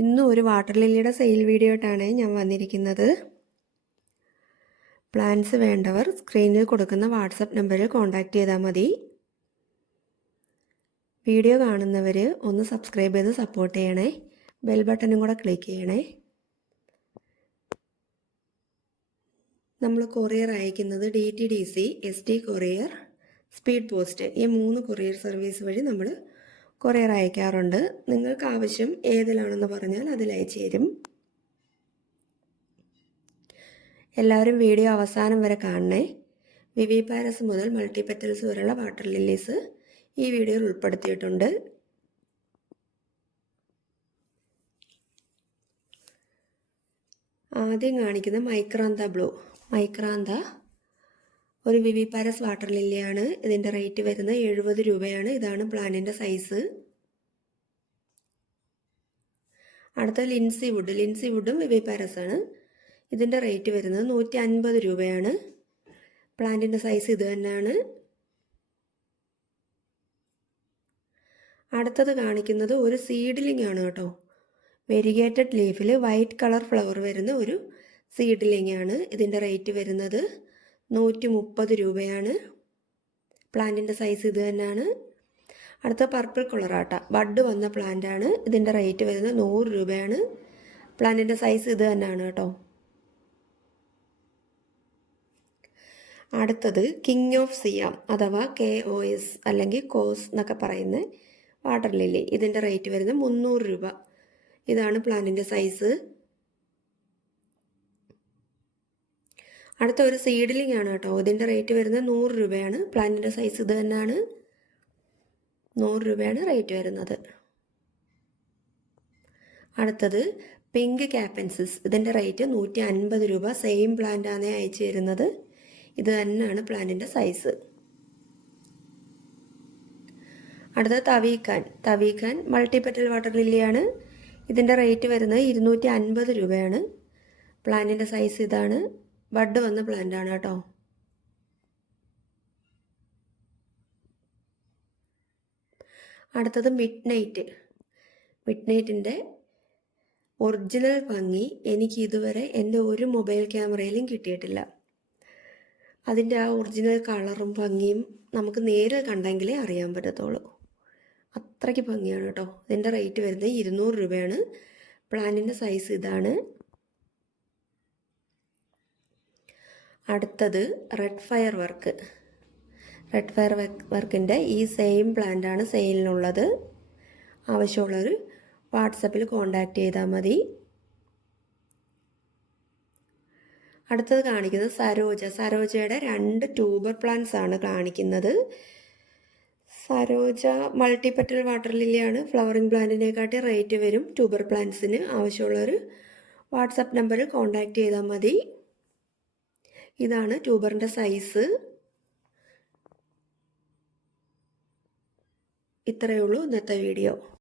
ഇന്നും ഒരു water ലില്ലിയുടെ sale video ആയിട്ടാണ് ഞാൻ വന്നിരിക്കുന്നത്. പ്ലാൻസ് വേണ്ടവർ സ്ക്രീനിൽ കൊടുക്കുന്ന വാട്സപ്പ് നമ്പറിൽ കോൺടാക്റ്റ് ചെയ്താൽ മതി. വീഡിയോ കാണുന്നവർ ഒന്ന് സബ്സ്ക്രൈബ് ചെയ്ത് സപ്പോർട്ട് ചെയ്യണേ. ബെൽ ബട്ടണും കൂടെ ക്ലിക്ക് ചെയ്യണേ. നമ്മൾ കൊറിയർ അയക്കുന്നത് DTDC, SD courier, speed post ഈ 3 കൊറിയർ സർവീസ് വഴി നമ്മൾ കൊറിയർ അയക്കാറുണ്ട്. നിങ്ങൾക്ക് ആവശ്യം ഏതിലാണെന്ന് പറഞ്ഞാൽ അതിൽ അയച്ചു തരും. എല്ലാവരും വീഡിയോ അവസാനം വരെ കാണണേ. വിവി പാരസ് മുതൽ മൾട്ടിപെറ്റൽസ് വരെയുള്ള വാട്ടർ ലില്ലീസ് ഈ വീഡിയോയിൽ ഉൾപ്പെടുത്തിയിട്ടുണ്ട്. ആദ്യം കാണിക്കുന്ന മൈക്രാന്ത ബ്ലൂ. മൈക്രാന്ത ഒരു വിവി പാരസ് വാട്ടർ ലില്ലിയാണ്. ഇതിൻ്റെ റേറ്റ് വരുന്നത് 70 രൂപയാണ്. ഇതാണ് പ്ലാന്റിൻ്റെ സൈസ്. അടുത്ത ലിൻസി വുഡ്. ലിൻസി വുഡും വിവി പാരസ് ആണ്. ഇതിൻ്റെ റേറ്റ് വരുന്നത് 150 രൂപയാണ്. പ്ലാന്റിൻ്റെ സൈസ് ഇത് തന്നെയാണ്. അടുത്തത് കാണിക്കുന്നത് ഒരു സീഡ്ലിംഗ് ആണ് കേട്ടോ. വെരിഗേറ്റഡ് ലീഫിൽ വൈറ്റ് കളർ ഫ്ലവർ വരുന്ന ഒരു സീഡ്ലിംഗ് ആണ്. ഇതിൻ്റെ റേറ്റ് വരുന്നത് 130 രൂപയാണ്. പ്ലാന്റിൻ്റെ സൈസ് ഇത് തന്നെയാണ്. അടുത്ത പർപ്പിൾ കളറാട്ട ബഡ് വന്ന പ്ലാന്റ് ആണ്. ഇതിൻ്റെ റേറ്റ് വരുന്നത് 100 രൂപയാണ്. പ്ലാന്റിൻ്റെ സൈസ് ഇത് തന്നെയാണ് കേട്ടോ. അടുത്തത് കിങ് ഓഫ് സിയാം അഥവാ KOS അല്ലെങ്കിൽ കോസ് എന്നൊക്കെ പറയുന്ന വാട്ടർ ലില്ലി. ഇതിൻ്റെ റേറ്റ് വരുന്നത് 300 രൂപ. ഇതാണ് പ്ലാന്റിൻ്റെ സൈസ്. അടുത്ത ഒരു സീഡ്ലിംഗ് ആണ് കേട്ടോ. ഇതിൻ്റെ റേറ്റ് വരുന്നത് 100 രൂപയാണ്. പ്ലാന്റിൻ്റെ സൈസ് ഇത് തന്നെയാണ്. 100 രൂപയാണ് റേറ്റ് വരുന്നത്. അടുത്തത് പിങ്ക് ക്യാപ്പൻസിസ്. ഇതിൻ്റെ റേറ്റ് 150 രൂപ. സെയിം പ്ലാന്റാണ് അയച്ചു തരുന്നത്. ഇത് തന്നെയാണ് പ്ലാന്റിൻ്റെ സൈസ്. അടുത്തത് തവീഖാൻ മൾട്ടിപെറ്റൽ വാട്ടർ ലില്ലിയാണ്. ഇതിൻ്റെ റേറ്റ് വരുന്നത് 250 രൂപയാണ്. പ്ലാന്റിൻ്റെ സൈസ് ഇതാണ്. ബഡ് വന്ന പ്ലാന്റ് ആണ് കേട്ടോ. അടുത്തത് മിഡ്നൈറ്റിൻ്റെ ഒറിജിനൽ ഭംഗി എനിക്ക് ഇതുവരെ എൻ്റെ ഒരു മൊബൈൽ ക്യാമറയിലും കിട്ടിയിട്ടില്ല. അതിൻ്റെ ആ ഒറിജിനൽ കളറും ഭംഗിയും നമുക്ക് നേരിൽ കണ്ടെങ്കിലേ അറിയാൻ പറ്റത്തുള്ളൂ. അത്രയ്ക്ക് ഭംഗിയാണ് കേട്ടോ. ഇതിൻ്റെ റേറ്റ് വരുന്നത് 200 രൂപയാണ്. പ്ലാന്റിൻ്റെ സൈസ് ഇതാണ്. അടുത്തത് റെഡ് ഫയർ വർക്കിൻ്റെ ഈ സെയിം പ്ലാന്റാണ് സെയിലിനുള്ളത്. ആവശ്യമുള്ളവർ വാട്സപ്പിൽ കോൺടാക്റ്റ് ചെയ്താൽ മതി. അടുത്തത് കാണിക്കുന്നത് സരോജയുടെ 2 ട്യൂബർ പ്ലാന്റ്സ് ആണ് കാണിക്കുന്നത്. സരോജ മൾട്ടിപെറ്റൽ വാട്ടർ ലില്ലിയാണ്. ഫ്ലവറിംഗ് പ്ലാന്റിനെക്കാട്ടി റേറ്റ് വരും ട്യൂബർ പ്ലാന്റ്സിന്. ആവശ്യമുള്ളവർ വാട്സപ്പ് നമ്പറിൽ കോൺടാക്റ്റ് ചെയ്താൽ മതി. ഇതാണ് ട്യൂബറിൻ്റെ സൈസ്. ഇത്രയേ ഉള്ളൂ ഇന്നത്തെ വീഡിയോ.